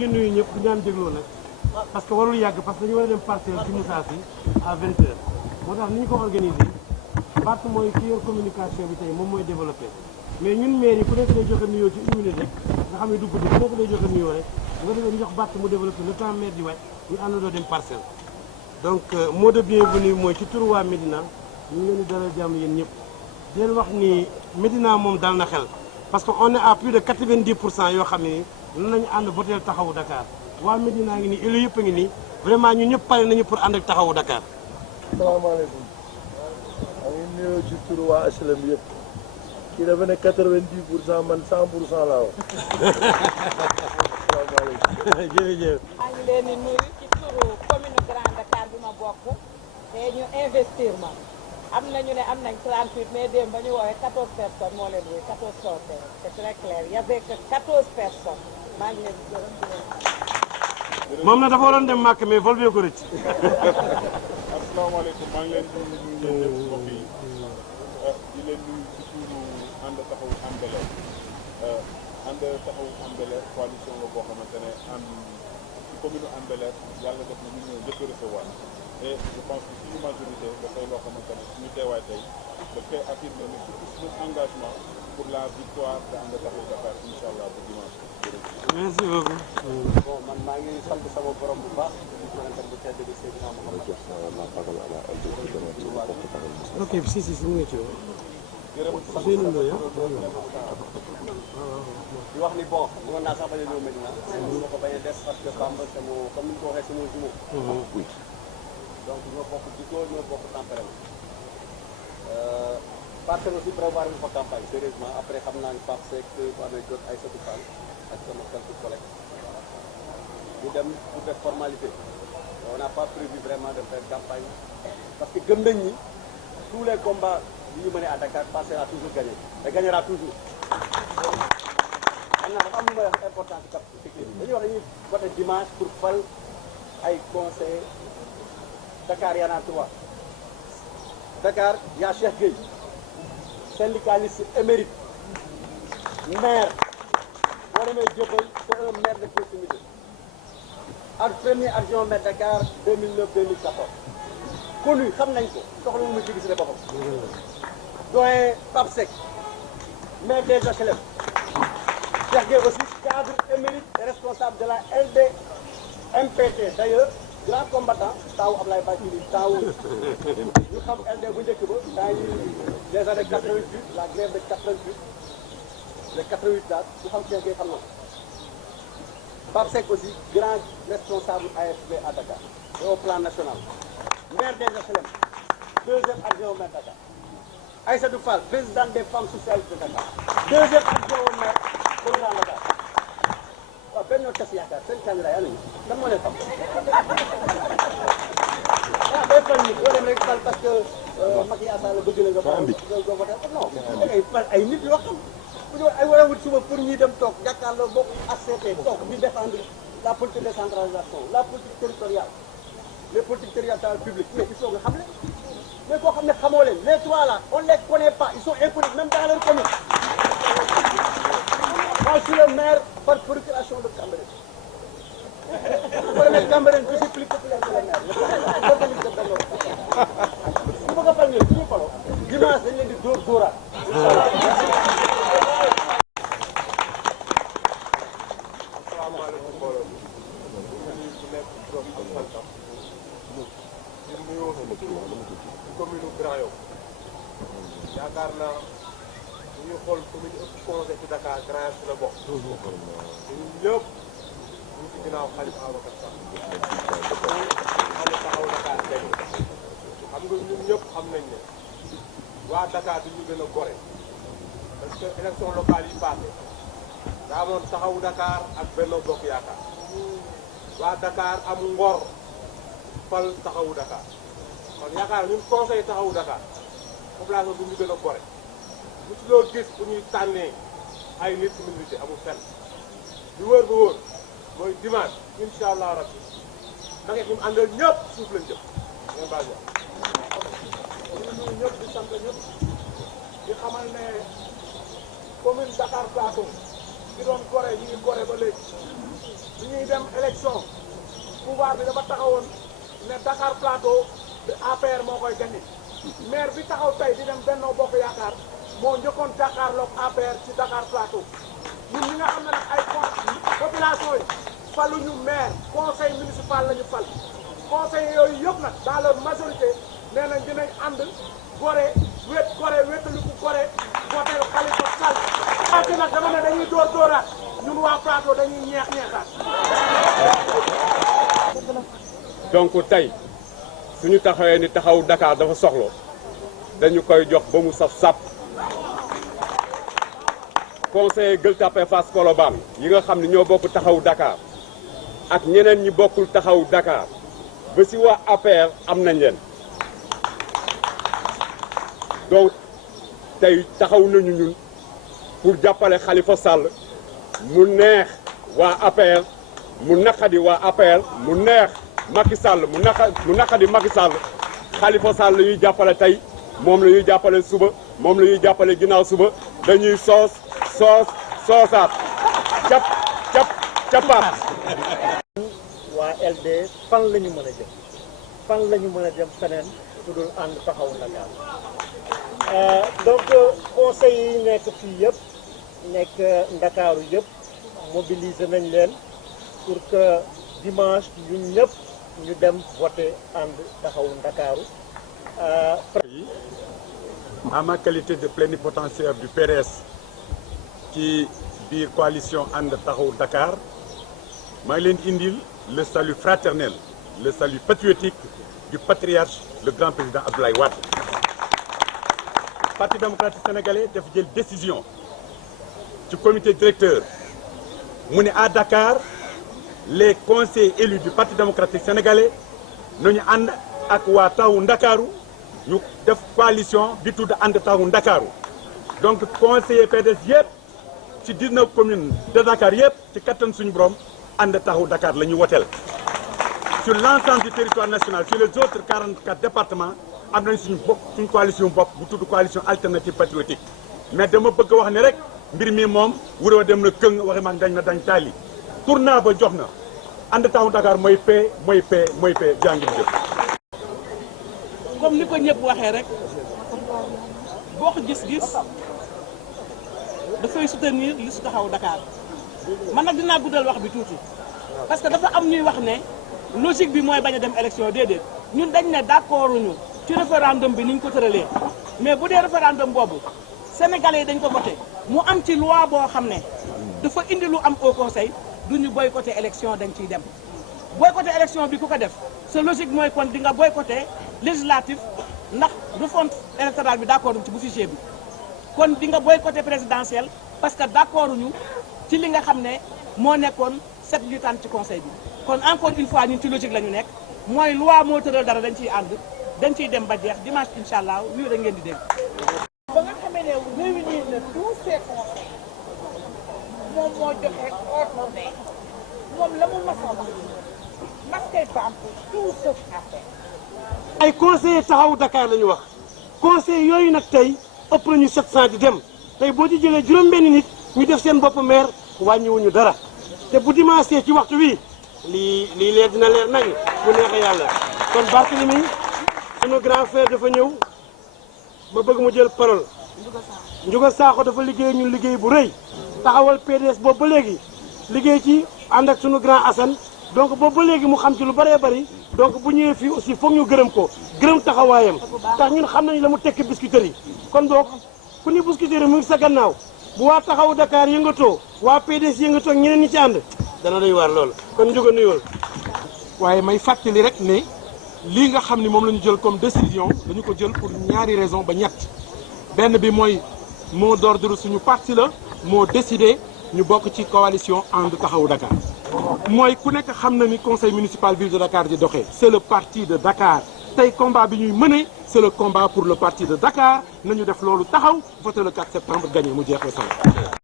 ñu nuyu ñëpp di ñaan dégloo nag parce que warul yàgg parce que dañu war a dem parcelle ci Moussa Sy à 20h moo tax ni ñu ko organisé Bart mooy ki yor communication bi tey moom mooy développé mais ñun maire yi ku nekk lay joxe nuyoo ci 1 minute rek nga xam ne du guddi ku nekk lay joxe nuyoo rek bu ko defee ñu jox Bart mu développé le temps maire di wàcc ñu àndandoo dem parcelle. donc mot de bienvenue mooy ci turu waa Médina ñu ngi leen di dalal jàmm yéen ñëpp di leen wax ni Médina moom dal na xel parce que on est à plus de 90% yoo xam ne nan nañu ànd voter taxawu Dakar waa Médina ngi nii élu yëpp a ngi nii vraiment ñu ñëpp pare nañu pour ànd ak taxawu Dakar. asalaamaaleykum maa ngi nuyoo ci turu waa HLM yëpp kii dafa ne 90% man 100% laa wax asalaamaaleykum. jërëjëf. maa ngi leen di nuyu ci turu commune Grand Dakar bi ma bokk te ñu investir ma am nañu ne am nañ 38 mais démb ba ñu woowee 14 personnes moo leen wuy 14 sorties c'est très clair y avait que 14 personnes maa ngi leen di gërëm di leen. moom na dafa waroon dem màkk mais vol bee ko rëcc. asalaamaaleykum maa ngi leen di nuyu yéen ñëpp mbokk yi di leen nuyu ci turu ànd taxawu Hann Bel-Air ànd taxawu Hann Bel-Air coalition la boo xamante ne ànd ci commune Hann Bel-Air yàlla def na ñu ñëw njëkk a recevoir et je pense que suñu majorité dafay loo xamante ne suñu teewaay tey dafay affirmer ne surtout suñu engagement pour la victoire de ànd taxawu Dakar incha allah bu dimanche. merci beaucoup. bon man maa ngi sant sama borom bu baax di santal bu tedd bi Seydina Mouhamed. ok si mu ngi ci woon. di wax ni bon mënoon naa sax bañ a ñëw Médina. mënu ma ko bañ a des parce que Bamba c'est mon comme ni ñu ko waxee c'est mon jumeau. donc ñoo bokk juddoo ñoo bokk tempérament. parce que aussi prévoir ñu fa campagne sérieusement après xam naa ne Pape Seck bu amee jot ay satu Fall ak sama quelques collègues ñu dem pour def formalité on n'a pas prévu vraiment de faire campagne parce que gëm nañ ni tous les combats yi ñu menés à Dakar passera toujours gagné et gagnera toujours. maintenant dafa am lu may wax important ci cap dañuy wax dañuy voté dimanche pour fal ay conseillers Dakar y en a 3 Dakar y a Cheikh Gueye syndicaliste émérite maire boo demee Dieuppeul c'est un maire de proximité ak premier adjoint maire Dakar 2009-2014 connu xam nañ ko soxla mu ci gis ne boppam doyen Pape Seck maire des HLM Cheikh Gueye aussi cadre émérite et responsable de la LD MPT d'ailleurs grand combattant taawu Ablaye Bathily taawu ñu xam LD bu njëkk ba temps yi les années 88 la grève de 88 les 88 daal ñu xam Cheikh Gueye xam na Pape Seck aussi grand responsable AFP à Dakar et au plan national maire des HLM deuxième adjoint au maire Dakar Aïssatou Fall présidente des femmes socialistes de Dakar deuxième adjoint au maire président Dakar waaw benn tas yaakaar seen candidat yàlla ñu lan moo leen xam ah day fal nit boo dem rek fal parce que Macky Sall bëgg na nga voté non da ngay fal ay nit yoo xam ay war a wut suba pour ñuy dem toog jàkkaarloo bokk ACP toog di défendre la politique de décentralisation la politique territoriale les politiques territoriales publiques mais il faut nga xam leen mais koo xam ne xamoo leen les trois là on les connaît pas ils sont inconnus même dans leur commune. Moi, je suis le maire par procuration de Cambérène. Pour le Cambérène, je suis plus populaire que le maire. Je ne peux pas parler, je ne peux pas. Dimanche, je vais dire Dora. ñu xool commune ëpp conseil ci Dakar Grand Yoff la bokk. ñun ñëpp ñu ci ginnaaw Khalifa Ababacar Sall. ànd taxawu Dakar gañe xam nga ñun ñëpp xam nañ ne waa Dakar du ñu gën a gore parce que élection locale yi passé daa amoon taxawu Dakar ak Benno Bokk Yaakaar waa Dakar am ngor fal taxawu Dakar kon yaakaar ñun conseil taxawu Dakar population du ñu gën a gore. bu ci loo gis bu ñuy tànnee ay nit minorité amul fenn li wër ba wóor mooy dimanche incha allah rabbi da ngay fi mu àndal ñëpp suuf lañ jëm ngeen baal ñu ñun ñëpp di sant ñëpp di xamal ne commune Dakar Plateau bi doon Gorée ñu ngi Gorée ba léegi bi ñuy dem élection pouvoir bi dafa taxawoon ne Dakar Plateau bi APR moo koy gagné maire bi taxaw tey di dem Benno Bokk Yaakaar moo njëkkoon jàkkaarloog APR ci Dakar Plateau ñun ñi nga xam ne nag ay population yi faluñu maire conseil municipal la ñu fal conseil yooyu yëpp nag dans leur majorité nee nañ dinañ ànd gore wéttaliku gore votel Khalifa Sall parce que nag dama ne dañuy dóoraat ñun waa Plateau dañuy ñeexaat. donc tey suñu taxawee ni taxaw Dakar dafa soxla dañu koy jox ba mu saf sàpp conseiller Gueule Tapée Fass Colobane yi nga xam ne ñoo bokk taxaw Dakar ak ñeneen ñi bokkul taxaw Dakar ba si waa APR am nañ leen donc tey taxaw nañu ñun pour jàppale Khalifa Sall mu neex waa APR mu naqadi waa APR mu neex Macky Sall mu naqadi Macky Sall Khalifa Sall la ñuy jàppale tey moom la ñuy jàppale suba moom la ñuy jàppale ginnaaw suba dañuy soosaat cappaat. waa LD fan la ñu mën a jëm fan la ñu mën a jëm feneen su dul ànd taxaw Dakar donc conseil yi nekk fii yëpp nekk Ndakaaru yëpp mobiliser nañ leen pour que dimanche ñun ñëpp ñu dem voter ànd taxaw Ndakaaru. En ma qualité de plénipotentiaire du PDS ci biir coalition ànd taxaw Dakar maa ngi leen indil le salut fraternel le salut patriotique du patriarche le grand président Abdoulaye Wade. Parti démocratique sénégalais dafa jël décision ci comité directeur mu ne à Dakar les conseillers élus du parti démocratique sénégalais nañu ànd ak waa taxawu Ndakaaru ñu def coalition bi tudd ànd taxawu Ndakaaru donc conseiller PDS yëpp ci 19 communes de Dakar yëpp ci kattan suñu borom ànd taxawu Dakar la ñu woteel sur l'ensemble du territoire national sur les autres 44 départements am nañ suñu coalition bopp bu tudd coalition alternative patriotique mais dama bëgg a wax ne rek mbir mi moom wuroo dem na këng waxi man dañ na dañ taali tournant ba jox na ànd taxawu Dakar mooy paix jaa ngeen jëf. comme ni ko ñëpp waxee rek bokk gis-gis dafay soutenir li su taxaw Dakar man nag dinaa guddal wax bi tuuti parce que dafa am ñuy wax ne logique bi mooy bañ a dem élection déedéet ñun dañ ne d'accord ñu ci référendum bi niñ ko tëralee mais bu dee référendum boobu sénégalais yi dañ ko voté mu am ci loi boo xam ne dafa indi lu am au conseil duñu boycotté élection dañ ciy dem boycotté élection bi ku ko def sa logique mooy kon di nga boycotté législatif ndax refonte électorale bi d'accord ci bu fichier bi kon di nga boycotté présidentielle parce que d'accord ñu ci li nga xam ne moo nekkoon 7 yu tànn ci conseil bi kon encore une fois ñun ci logique la ñu nekk mooy loi moo tëral dara dañ ciy ànd dañ ciy dem ba jeex dimanche incha allah lii da ngeen di dégg. ba nga xamee ne réunir na tous ces conseils moom moo joxe ordre ne moom la mu mas a wax masqué pas tout sauf affaire. ay conseillers taxawu Dakar la ñu wax conseil yooyu nag tey ëpp nañu 700 di dem tey boo ci jëlee juróom-benni nit ñu def seen bopp maire wàññiwuñu dara te bu dimanche ci waxtu wi lii leer dina leer nañ bu neexee yàlla kon Barthélemy sunu grand frère dafa ñëw ma bëgg mu jël parole. Ndiouga Sakho dafa liggéey ñun liggéey bu rëy taxawal PDS boobu ba léegi liggéey ci ànd ak sunu grand Assane donc boobu ba léegi mu xam ci lu bëree bëri donc bu ñëwee fii aussi foog ñu gërëm ko gërëm taxawaayam tax ñun xam nañu la mu tekki Biscuiterie yi kon donc ku ni Biscuiterie mu ngi sa gannaaw bu waa taxawu Dakar yëngatoo waa PDS yëngatoo ak ñeneen ñi ci ànd dana doy waar loolu kon Ndiouga nuyool. waaye may fàttali rek ne lii nga xam ni moom la ñu jël comme décision dañu ko jël pour ñaari raison ba ñett benn bi mooy mot d'ordre suñu parti la moo décidé ñu bokk ci coalition ànd taxawu Dakar mooy ku nekk xam na ni conseil municipal ville de Dakar di doxee c'est le parti de Dakar tey combat bi ñuy mëne c'est le combat pour le parti de Dakar nañu def loolu taxaw voter le 4 septembre gagné mu jeexee sama